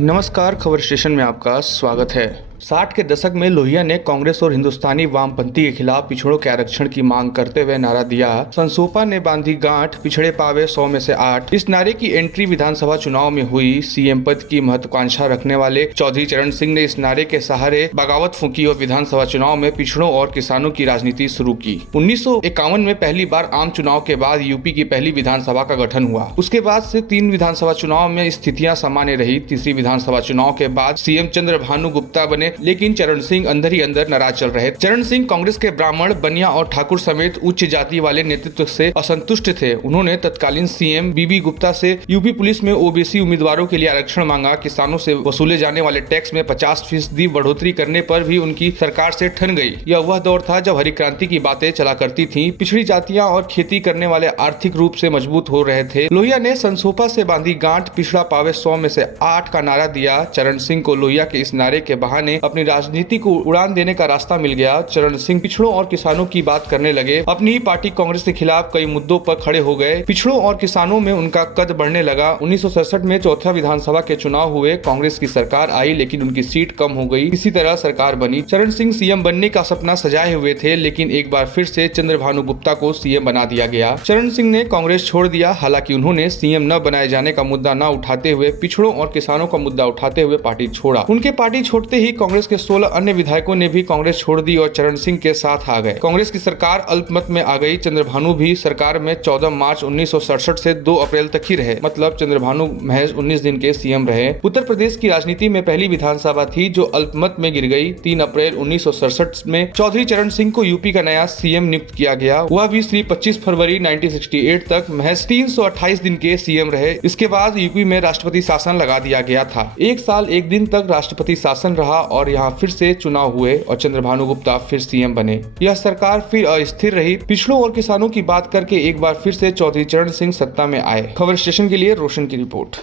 नमस्कार, खबर स्टेशन में आपका स्वागत है। 60 के दशक में लोहिया ने कांग्रेस और हिंदुस्तानी वामपंथी के खिलाफ पिछड़ों के आरक्षण की मांग करते हुए नारा दिया, संसोपा ने बांधी गांठ, पिछड़े पावे 100 में से 8। इस नारे की एंट्री विधानसभा चुनाव में हुई। सीएम पद की महत्वाकांक्षा रखने वाले चौधरी चरण सिंह ने इस नारे के सहारे बगावत फूकी और विधानसभा चुनाव में पिछड़ों और किसानों की राजनीति शुरू की। 1951 में पहली बार आम चुनाव के बाद यूपी की पहली विधानसभा का गठन हुआ। उसके बाद से 3 विधानसभा चुनाव में स्थितियां सामान्य रही। तीसरी विधानसभा चुनाव के बाद सीएम चंद्रभानु गुप्ता बने, लेकिन चरण सिंह अंदर ही अंदर नाराज चल रहे। चरण सिंह कांग्रेस के ब्राह्मण, बनिया और ठाकुर समेत उच्च जाति वाले नेतृत्व से असंतुष्ट थे। उन्होंने तत्कालीन सीएम बीबी गुप्ता से यूपी पुलिस में ओबीसी उम्मीदवारों के लिए आरक्षण मांगा। किसानों से वसूले जाने वाले टैक्स में 50% बढ़ोतरी करने पर भी उनकी सरकार से ठन गई। यह वह दौर था जब हरी क्रांति की बातें चला करती थी। पिछड़ी जातियां और खेती करने वाले आर्थिक रूप से मजबूत हो रहे थे। लोहिया ने संसोपा से बांधी गांठ, पिछड़ा पावे 100 में से 8 का नारा दिया। चरण सिंह को लोहिया के इस नारे के बहाने अपनी राजनीति को उड़ान देने का रास्ता मिल गया। चरण सिंह पिछड़ों और किसानों की बात करने लगे। अपनी ही पार्टी कांग्रेस के खिलाफ कई मुद्दों पर खड़े हो गए। पिछड़ों और किसानों में उनका कद बढ़ने लगा। 1967 में चौथा विधानसभा के चुनाव हुए। कांग्रेस की सरकार आई, लेकिन उनकी सीट कम हो गई। इसी तरह सरकार बनी। चरण सिंह सीएम बनने का सपना सजाए हुए थे, लेकिन एक बार फिर से चंद्रभानु गुप्ता को सीएम बना दिया गया। चरण सिंह ने कांग्रेस छोड़ दिया। हालांकि उन्होंने सीएम न बनाए जाने का मुद्दा न उठाते हुए पिछड़ों और किसानों का मुद्दा उठाते हुए पार्टी छोड़ा। उनके पार्टी छोड़ते ही कांग्रेस के 16 अन्य विधायकों ने भी कांग्रेस छोड़ दी और चरण सिंह के साथ आ गए। कांग्रेस की सरकार अल्पमत में आ गई। चंद्रभानु भी सरकार में 14 मार्च 1967 से 2 अप्रैल तक ही रहे। मतलब चंद्रभानु महज 19 दिन के सीएम रहे। उत्तर प्रदेश की राजनीति में पहली विधानसभा थी जो अल्पमत में गिर गई। 3 अप्रैल 1967 में चौधरी चरण सिंह को यूपी का नया सीएम नियुक्त किया गया। वह भी सिर्फ 25 फरवरी 1968 तक महज 328 दिन के सीएम रहे। इसके बाद यूपी में राष्ट्रपति शासन लगा दिया गया था। 1 साल 1 दिन तक राष्ट्रपति शासन रहा और यहाँ फिर से चुनाव हुए और चंद्रभानु गुप्ता फिर सीएम बने। यह सरकार फिर अस्थिर रही। पिछड़ों और किसानों की बात करके एक बार फिर से चौधरी चरण सिंह सत्ता में आए। खबर स्टेशन के लिए रोशन की रिपोर्ट।